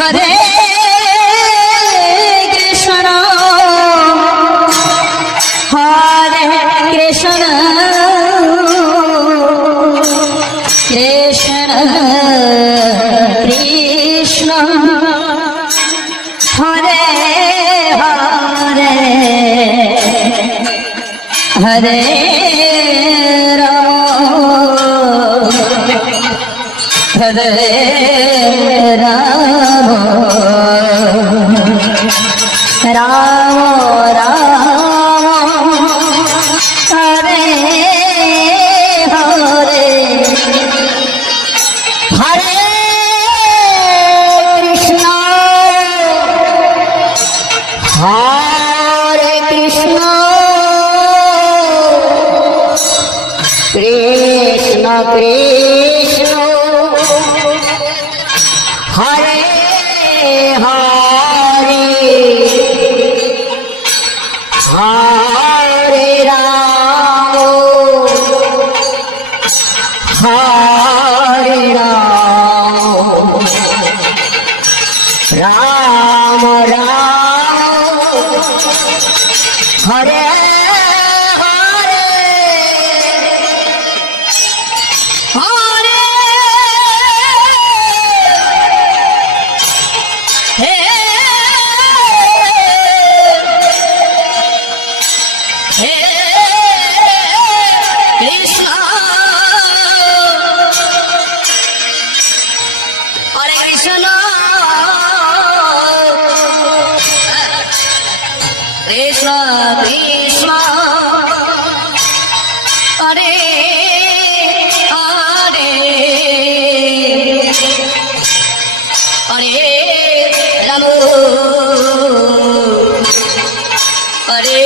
Hare Krishna Krishna Krishna Hare Hare Hare Ram Hare Ram Ram Ram Hare Hare Hare Krishna Krishna Krishna Hare Hare Hare Ram Ram Ram Hare Krishna Krishna Hare Hare Hare Ram Hare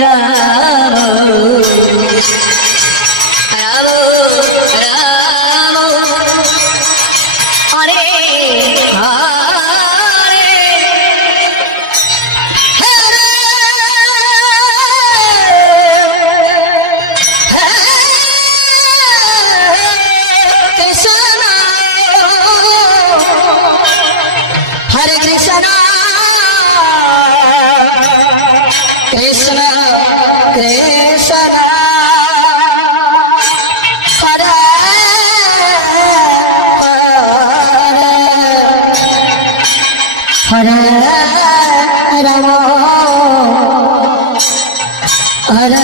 Ram Ram Ram Hare Hare Krishna Krishna Krishna Hare Hare Ram Hare Ram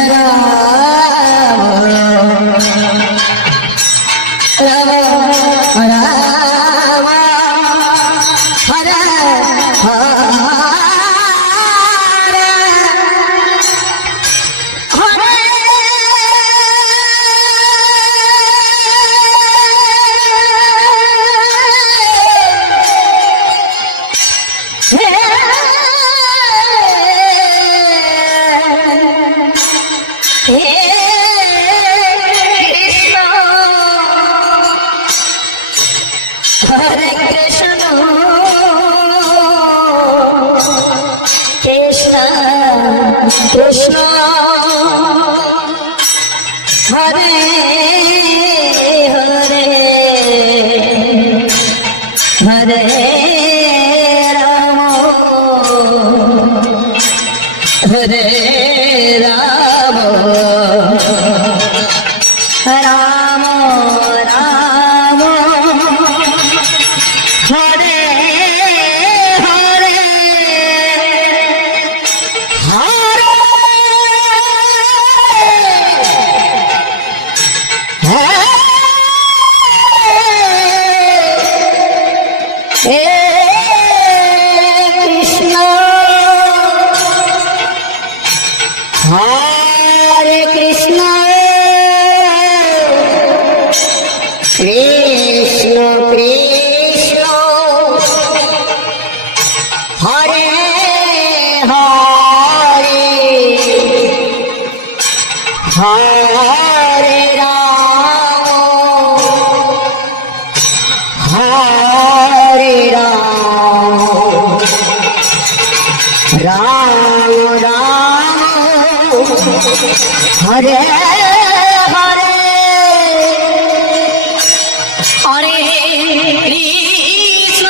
Ram Ram Hare Hare Krishna Krishna Krishna Hare Hare Hare Ram Hare Ram Ram Ram Hare Hare Hare Krishna Krishna Krishna Hare Hare Hare Ram Ram Ram Hare Hare Hare Krishna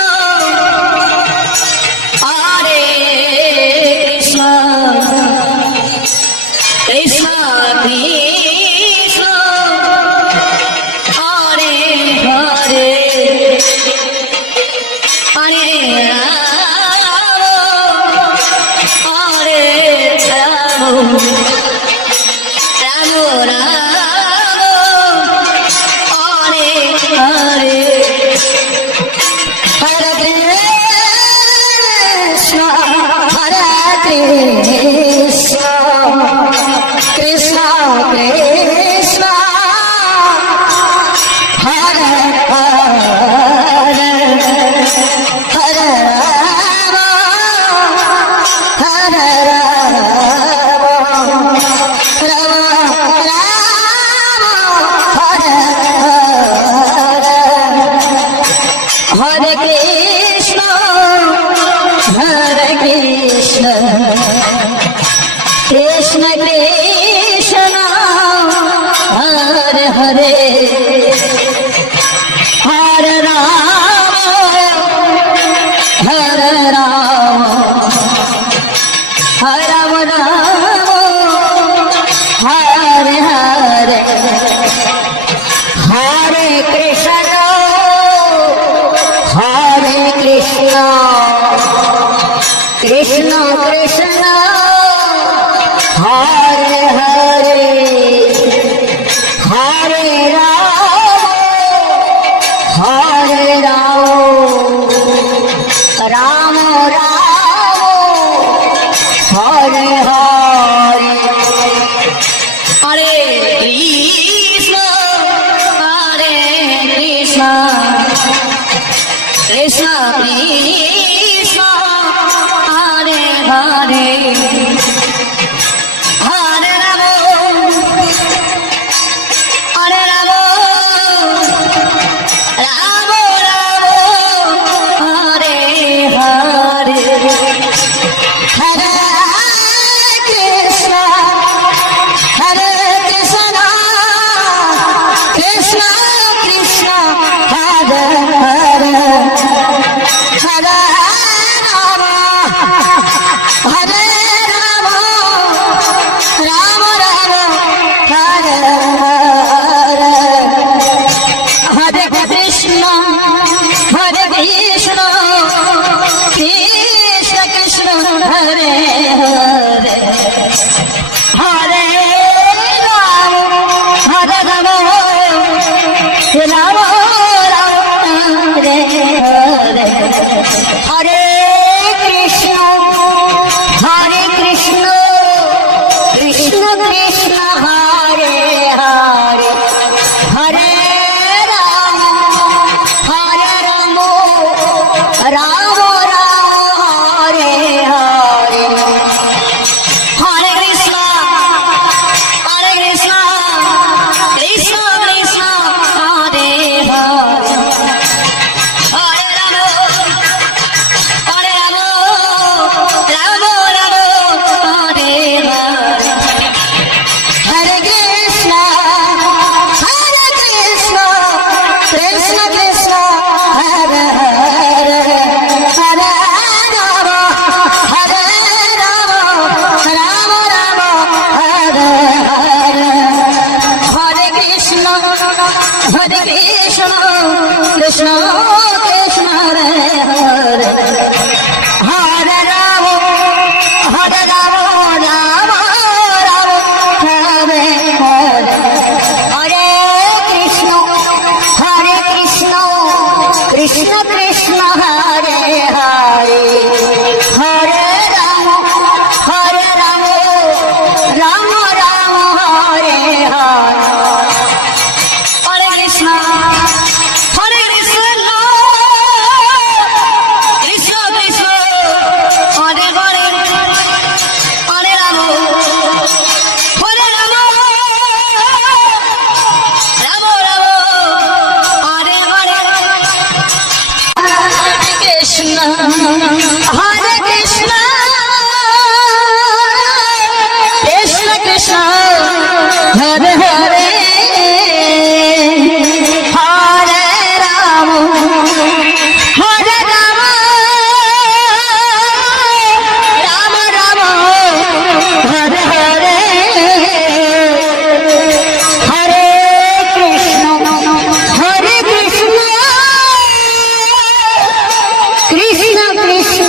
Krishna Krishna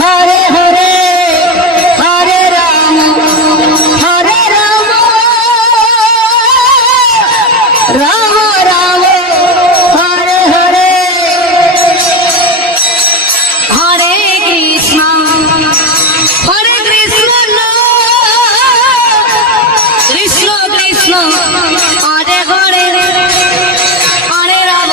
Hare Hare Hare Ram Ram Ram Hare Hare Hare Krishna Krishna Krishna Hare Hare Hare Ram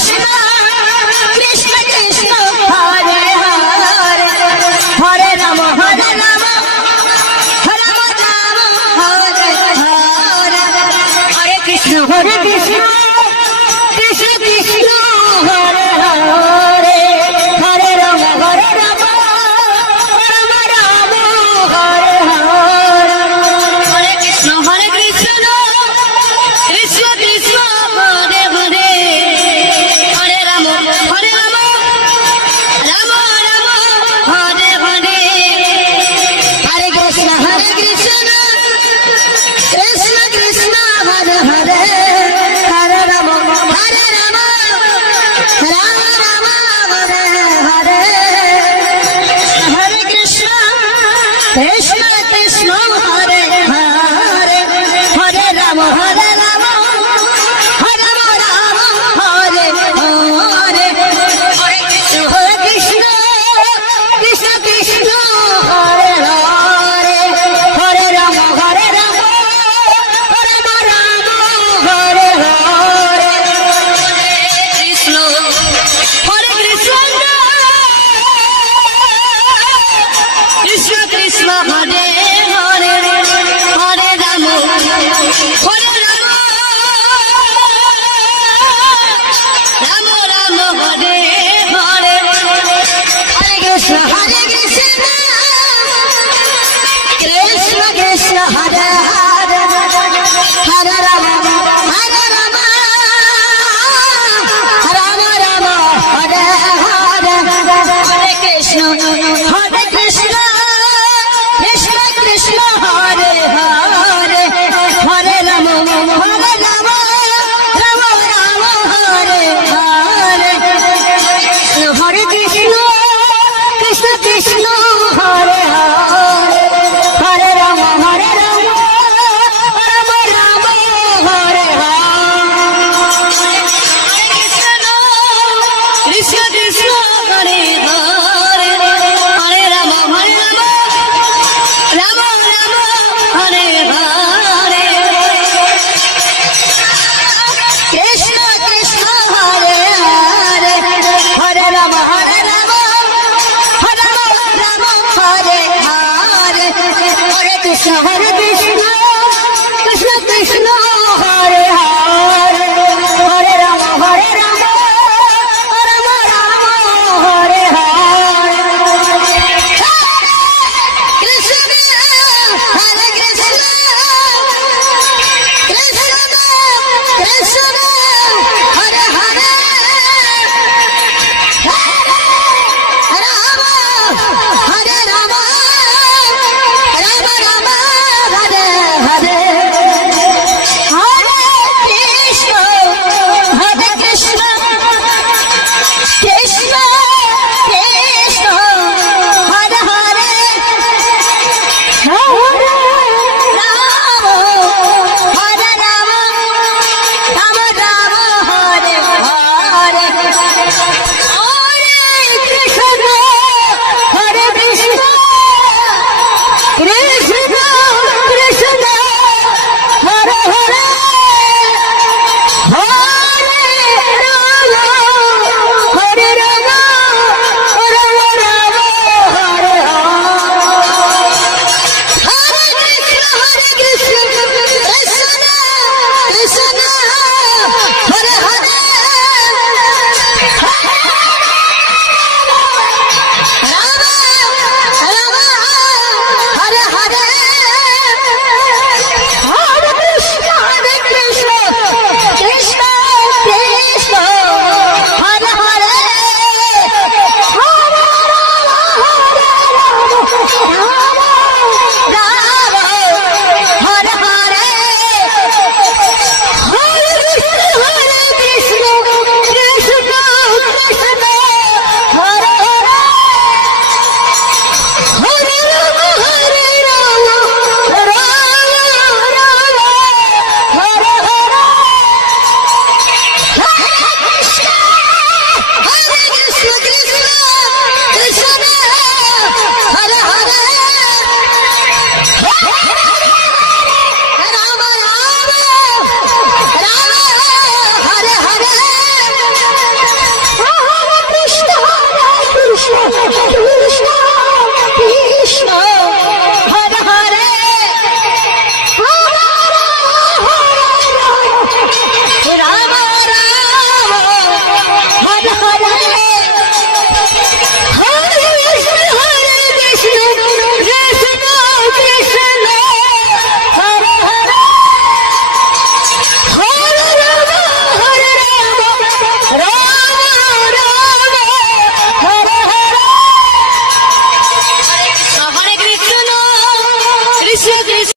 Krishna Krishna Krishna Hare Hare Hare Rama Hare Rama Rama Rama Hare Hare Hare Krishna Krishna Krishna Hare Hare Hare Rama Rama Rama Rama Hare Hare Hare Krishna Krishna Krishna Hare Hare Hare Rama Rama Rama Rama Hare Hare Hare Krishna Krishna Krishna Hare Hare Hare Rama Rama Rama Rama Hare Hare Hare Krishna Krishna Krishna Hare Hare Hare Rama Rama Rama Rama Hare Hare Hare Krishna Krishna Krishna Hare Hare Hare Rama Rama Rama Rama Hare Hare Krishna Krishna Krishna Hare Hare Hare Rama Rama Rama Hare Hare Hare Krishna Krishna Krishna Hare Hare Hare Rama Rama Rama Hare Hare Hare Krishna Krishna Krishna Hare Hare Hare Rama Rama Rama Hare Hare Hare Krishna Krishna Krishna Hare Hare Hare Rama Rama Rama Hare Hare Krishna Krishna Hare Hare Hare Rama Rama Rama Hare Hare Krishna Krishna Hare Hare Hare Rama Rama Hare Hare Hare Krishna Krishna Krishna Hare Hare Hare Rama Rama Hare Hare Krishna Hare Krishna Krishna Hare Hare Hare Rama Rama Hare Hare Hare Krishna Hare Krishna Krishna Krishna Hare Hare Hare Rama Hare Rama Rama Hare Hare